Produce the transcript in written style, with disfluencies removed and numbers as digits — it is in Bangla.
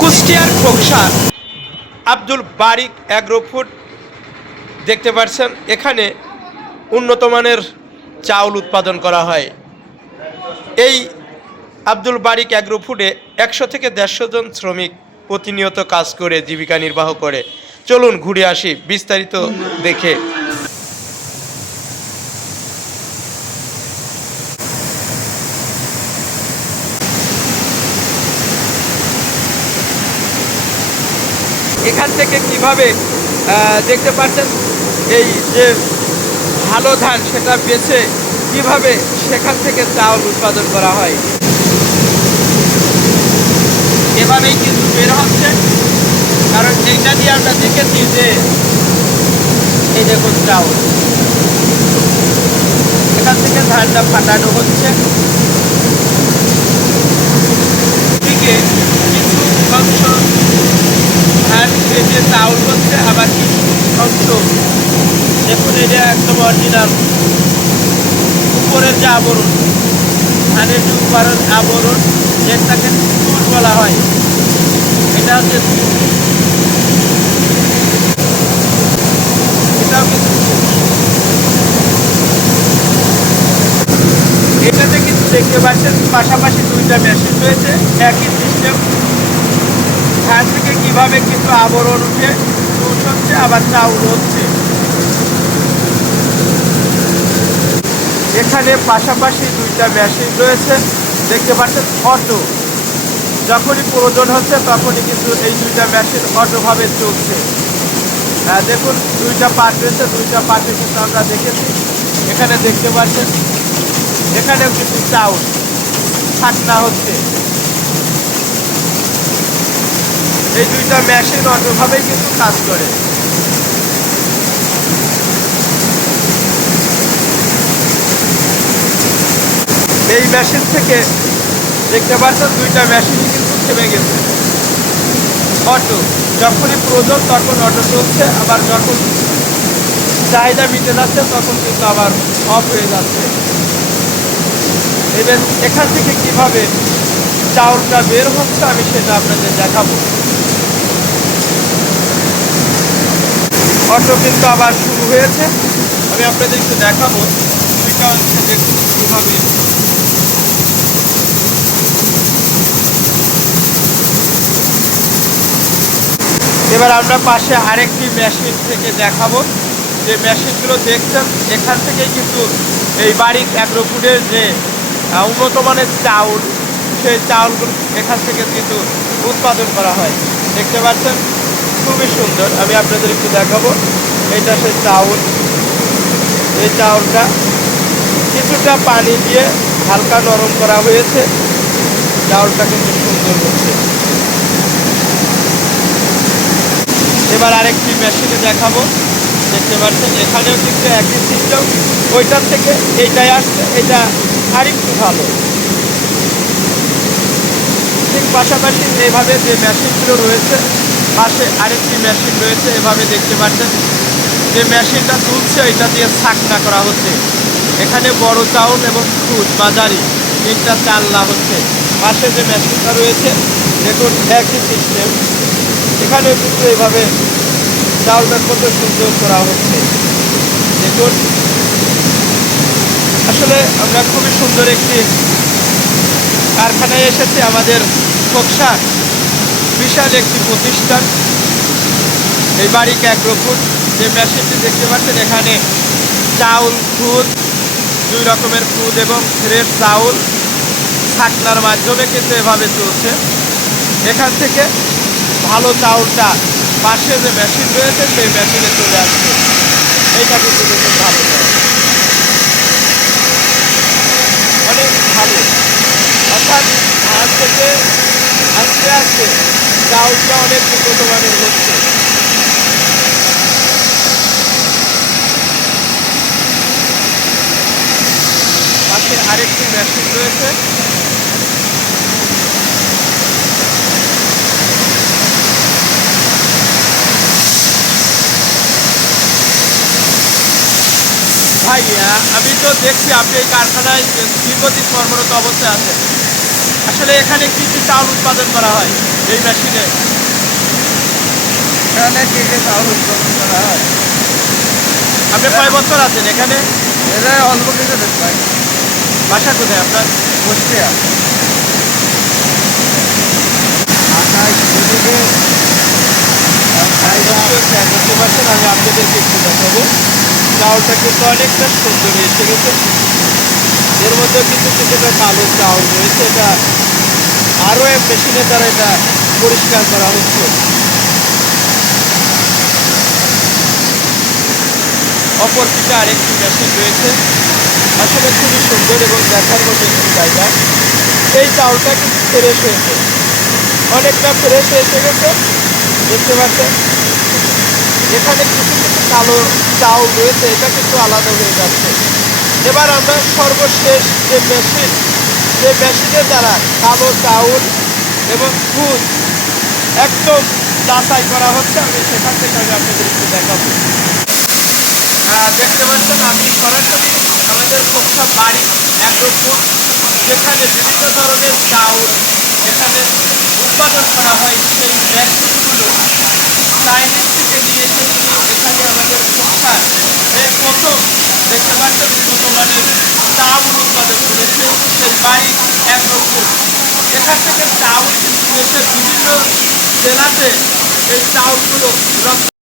কুষ্টিয়ার খোকসার আব্দুল বারিক অ্যাগ্রো ফুড দেখতে পাচ্ছেন। এখানে উন্নত মানের চাউল উৎপাদন করা হয়। এই আব্দুল বারিক অ্যাগ্রো ফুডে 100 থেকে 150 জন শ্রমিক প্রতিনিয়ত কাজ করে জীবিকা নির্বাহ করে। চলুন ঘুরে আসি বিস্তারিত দেখে। এখান থেকে কিভাবে দেখতে পাচ্ছেন এই যে ভালো ধান সেটা বেছে কিভাবে সেখান থেকে চাউল উৎপাদন করা হয়, এভাবেই কিন্তু বের হচ্ছে। কারণ এইটা দিয়ে আমরা দেখেছি যে এই দেখুন চাউল এখান থেকে ধানটা ফাটানো হচ্ছে। দিকে কিছু অংশ ধান ভেজে চাউল হচ্ছে, আবার কিছু অংশ দেখুন এটা একদম অরিজিনাল উপরের যে আবরণ, ধানের যে উপরের আবরণ যেটাকে তুষ বলা হয়, এটা হচ্ছে তুষ। এটাও কিন্তু এটাতে কিন্তু দেখতে পাচ্ছেন পাশাপাশি দুইটা মেশিন রয়েছে, একই সিস্টেম। ধান থেকে কীভাবে কিন্তু আবরণ উঠে তুষ হচ্ছে, আবার চাউল হচ্ছে। এখানে পাশাপাশি দুইটা মেশিন রয়েছে দেখতে পাচ্ছেন অটো। যখনই প্রয়োজন হচ্ছে তখনই কিন্তু এই দুইটা মেশিন অটোভাবে চলছে। দেখুন দুইটা পার্ট রয়েছে, দুইটা পার্টে কিন্তু আমরা দেখেছি। এখানে দেখতে পাচ্ছেন এখানেও কিন্তু চাউল ছাকনা হচ্ছে। এই দুইটা মেশিন অটোভাবেই কিন্তু কাজ করে। এই মেশিন থেকে দেখতে পাচ্ছেন দুইটা মেশিনই কিন্তু থেমে গেছে। অটো যখনই প্রয়োজন তখন অটো চলছে, আবার যখন চাহিদা মিটে যাচ্ছে তখন কিন্তু আবার অফ হয়ে যাচ্ছে। এবার এখান থেকে কিভাবে চাউলটা বের হচ্ছে আমি সেটা আপনাদের দেখাবো। অটো কিন্তু আবার শুরু হয়েছে, আমি আপনাদের একটু দেখাবো। দুইটা অংশ দেখুন কীভাবে এবার আমরা পাশে আরেকটি মেশিন থেকে দেখাবো। যে মেশিনগুলো দেখছেন এখান থেকেই কিন্তু এই বারিক অ্যাগ্রো ফুডের যে উন্নত মানের চাউল, সেই চাউলগুলো এখান থেকে কিন্তু উৎপাদন করা হয়। দেখতে পাচ্ছেন খুবই সুন্দর, আমি আপনাদের একটু দেখাবো। এটা সেই চাউল। এই চাউলটা কিছুটা পানি দিয়ে হালকা নরম করা হয়েছে। চাউলটা কিন্তু সুন্দর হচ্ছে। এবার আরেকটি মেশিনে দেখাবো। দেখতে পাচ্ছেন এখানেও কিন্তু একই সিস্টেম, ওইটার থেকে এইটাই আসছে, এটা আরেকটু ভালো। ঠিক পাশাপাশি এইভাবে যে মেশিনগুলো রয়েছে, পাশে আরেকটি মেশিন রয়েছে। এভাবে দেখতে পাচ্ছেন যে মেশিনটা তুলছে, এটা দিয়ে ছাকনা করা হচ্ছে। এখানে বড় চাউল এবং খুদ মাঝারি তিনটা চাল্লা হচ্ছে। পাশে যে মেশিনটা রয়েছে দেখুন একই সিস্টেম, এখানেও কিন্তু এইভাবে চাউলটা কত সুন্দর করা হচ্ছে। দেখুন আসলে আমরা খুবই সুন্দর একটি কারখানায় এসেছি। আমাদের খোকসার বিশাল একটি প্রতিষ্ঠান এই বারিক অ্যাগ্রো ফুড। যে মেশিনটি দেখতে পাচ্ছেন এখানে চাউল, খুদ, দুই রকমের খুদ এবং ফ্রেশ চাউল ছাকনার মাধ্যমে কিন্তু এভাবে চলছে। এখান থেকে ভালো চাউলটা পাশে যে মেশিন রয়েছে সেই মেশিনে চলে আসছে। এইটা কিন্তু দেখুন ভালো চাউল, অনেক ভালো। অর্থাৎ ধান থেকে আস্তে আস্তে চাউলটা অনেক উন্নত মানের হচ্ছে। পাশে আরেকটি মেশিন রয়েছে। ভাই আমি তো দেখছি আপনি এই কারখানায় দীর্ঘদিন কর্মরত অবস্থায় আছেন। আসলে এখানে কি কি চাউল উৎপাদন করা হয় এই মেশিনে? এখানে কি কি চাউল উৎপাদন করা হয়? আপনি কয় বছর আছেন এখানে? এটা অল্প কিছু দেশ ভাই। বাসা কোথায় আপনার? কুষ্টিয়া। আকাশ দুদিকে দেখতে পাচ্ছেন, আমি আপনাদেরকে একটু দেখাবো। চাউলটা কিন্তু অনেকটা সুন্দর এসে গেছে। এর মধ্যে কিন্তু কিছুটা কালো চাউল রয়েছে, এটা আরও এক মেশিনের দ্বারা এটা পরিষ্কার করা হচ্ছে। অপর দিকে আরেকটি মেশিন রয়েছে, আসলে খুবই সুন্দর এবং দেখার মতো একটি জায়গা। এই চাউলটা কিন্তু ফ্রেশ হয়েছে, অনেকটা ফ্রেশ এসে গেছে, দেখতে পাচ্ছেন। এখানে কিছু কিছু কালো চাউল রয়েছে, এটা কিন্তু আলাদা হয়ে যাচ্ছে। এবার আমরা সর্বশেষ যে মেশিনের দ্বারা কালো চাউল এবং দুধ একদম যাচাই করা হচ্ছে, আমি সেখান থেকে আপনাদের একটু দেখাবো। দেখতে পাচ্ছেন, আমি সরাসরি আমাদের খোকসা বাড়ি অ্যাগ্রোফুড, যেখানে বিভিন্ন ধরনের চাউল এখানে উৎপাদন করা হয়, সেই ফ্যাক্টরিগুলো চাইনিজ থেকে নিয়ে এসেছি এখানে আমাদের খোকসার এই প্রথম, দেখতে পাচ্ছেন, উন্নত মানের চাউল উৎপাদন করেছে সেই বাড়ি অ্যাগ্রোফুড। এখান থেকে চাউল কিন্তু দেশের বিভিন্ন জেলাতে এই চাউলগুলো রপ্তানি